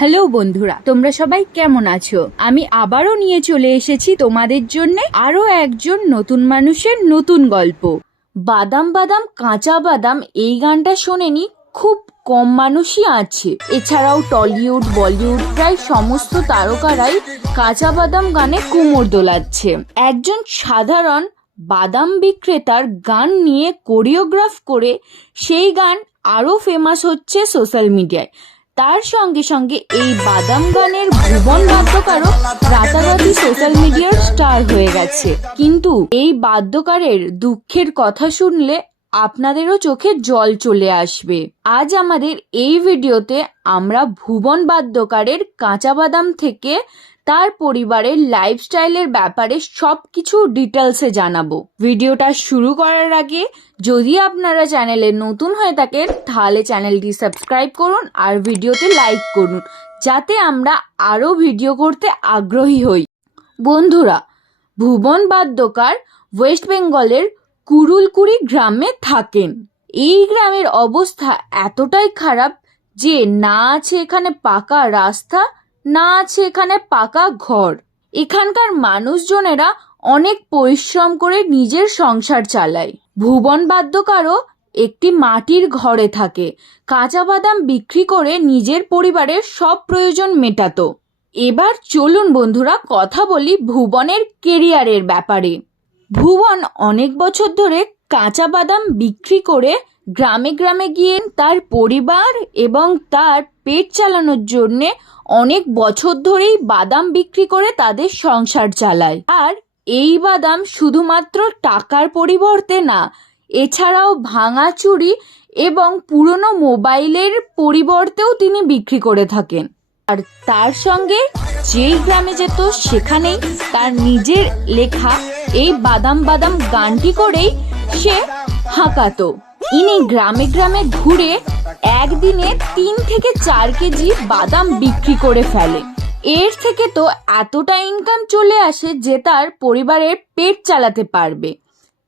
Hello বন্ধুরা, তোমরা সবাই কেমন আছো? আমি আবারও নিয়ে চলে এসেছি তোমাদের জন্য আরো একজন নতুন মানুষের নতুন গল্প। বাদাম বাদাম কাঁচা বাদাম এই গানটা শোনেনি খুব কম মানুষই আছে। এছাড়াও টলিউড বলিউড প্রায় সমস্ত তারকারাই কাঁচা বাদাম গানে কোমর দোলাচ্ছে। একজন সাধারণ বাদাম বিক্রেতার গান নিয়ে কোরিওগ্রাফ করে সেই গান আরো ফেমাস হচ্ছে সোশ্যাল মিডিয়ায়। তার সঙ্গে সঙ্গে এই বাদাম গানের ভুবন বাদ্যকারও রাতারাতি সোশ্যাল মিডিয়ার স্টার হয়ে গেছে। কিন্তু এই বাদ্যকারের দুঃখের কথা শুনলে আপনাদেরও চোখে জল চলে আসবে। আজ আমাদের এই ভিডিওতে আমরা ভুবন বাদ্যকারের কাঁচা বাদাম থেকে তার পরিবারের লাইফস্টাইলের ব্যাপারে সবকিছু ডিটেলসে জানাবো। ভিডিওটা শুরু করার আগে যদি আপনারা চ্যানেলে নতুন হয়ে থাকেন তাহলে চ্যানেলটি সাবস্ক্রাইব করুন আর ভিডিওতে লাইক করুন, যাতে আমরা আরো ভিডিও করতে আগ্রহী হই। বন্ধুরা, ভুবন বাদ্যকার ওয়েস্ট বেঙ্গলের কুরুলকুড়ি গ্রামে থাকেন। এই গ্রামের অবস্থা এতটাই খারাপ যে না আছে এখানে পাকা রাস্তা, না আছে এখানে পাকা ঘর। এখানকার মানুষজনেরা অনেক পরিশ্রম করে নিজের সংসার চালায়। ভুবন বাদ্যকারও একটি মাটির ঘরে থাকে। কাঁচা বাদাম বিক্রি করে নিজের পরিবারের সব প্রয়োজন মেটাতো। এবার চলুন বন্ধুরা কথা বলি ভুবনের কেরিয়ারের ব্যাপারে। ভুবন অনেক বছর ধরে কাঁচা বাদাম বিক্রি করে গ্রামে গ্রামে গিয়ে তার পরিবার এবং তার পেট চালানোর জন্য অনেক বছর ধরেই বাদাম বিক্রি করে তাদের সংসার চালায়। আর এই বাদাম শুধুমাত্র টাকার পরিবর্তে না, এছাড়াও ভাঙা চুড়ি এবং পুরনো মোবাইলের পরিবর্তেও তিনি বিক্রি করে থাকেন। আর তার সঙ্গে যেই গ্রামে যেত সেখানেই তার নিজের লেখা এই বাদাম বাদাম গানটি করেই সে হাঁকাতো। ইনি গ্রামে গ্রামে ঘুরে একদিনে 3 থেকে 4 কেজি বাদাম বিক্রি করে ফেলে। এর থেকে তো এতটা ইনকাম চলে আসে যে তার পরিবারের পেট চালাতে পারবে।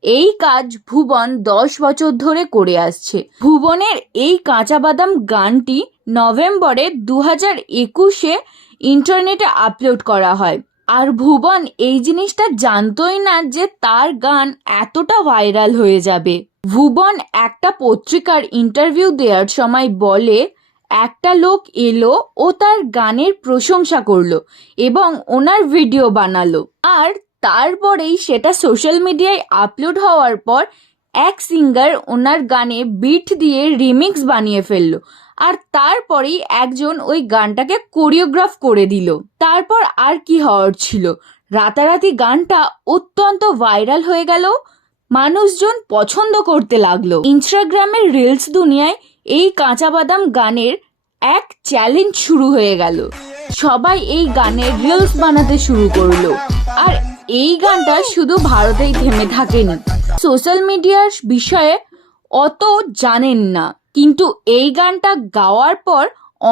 এই কাজ ভুবন 10 বছর ধরে করে আসছে। ভুবনের এই কাঁচা বাদাম গানটি নভেম্বরে 2021-এ ইন্টারনেটে আপলোড করা হয়। আর ভুবন এই জিনিসটা জানতোই না যে তার গান এতটা ভাইরাল হয়ে যাবে। ভুবন একটা পত্রিকার ইন্টারভিউ দেওয়ার সময় বলে, একটা লোক এলো ও তার গানের প্রশংসা করলো এবং ওনার ভিডিও বানালো, আর তারপরেই সেটা সোশ্যাল মিডিয়ায় আপলোড হওয়ার পর এক সিঙ্গার ওনার গানে বিট দিয়ে রিমিক্স বানিয়ে ফেললো। আর তারপরেই একজন ওই গানটাকে কোরিওগ্রাফ করে দিল। তারপর আর কি হওয়ার ছিল, রাতারাতি গানটা অত্যন্ত ভাইরাল হয়ে গেল, মানুষজন পছন্দ করতে লাগলো। ইনস্টাগ্রামের রিলস দুনিয়ায় এই কাঁচা বাদাম গানের এক চ্যালেঞ্জ শুরু হয়ে গেল। সবাই এই গানের রিলস বানাতে শুরু করলো। আর এই গানটা শুধু ভারতেই থেমে থাকেনি। সোশ্যাল মিডিয়ার বিষয়ে অত জানেন না, কিন্তু এই গানটা গাওয়ার পর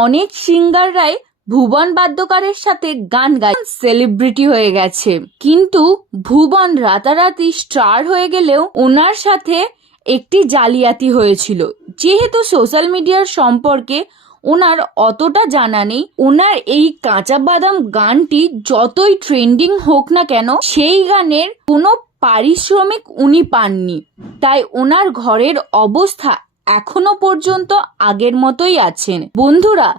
অনেক সিঙ্গাররাই ভুবন বাদ্যকারের সাথে গান গায়, সেলিব্রিটি হয়ে গেছে। কিন্তু ভুবন রাতারাতি স্টার হয়ে গেলেও ওনার সাথে একটি জালিয়াতি হয়েছিল। যেহেতু সোশ্যাল মিডিয়ার সম্পর্কে ওনার অতটা জানা নেই, ওনার এই কাঁচা বাদাম গানটি যতই ট্রেন্ডিং হোক না কেন সেই গানের কোনো পারিশ্রমিক উনি পাননি। তাই ওনার ঘরের অবস্থা এখনো পর্যন্ত আগের মতোই আছেন। বন্ধুরা,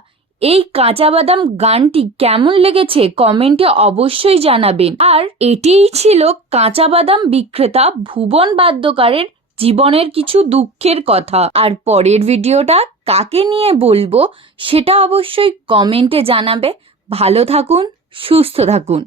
এই কাঁচা বাদাম গানটি কেমন লেগেছে কমেন্টে অবশ্যই জানাবেন। আর এটিই ছিল কাঁচা বাদাম বিক্রেতা ভুবন বাদ্যকারের জীবনের কিছু দুঃখের কথা। আর পরের ভিডিওটা কাকে নিয়ে বলবো সেটা অবশ্যই কমেন্টে জানাবে। ভালো থাকুন, সুস্থ থাকুন।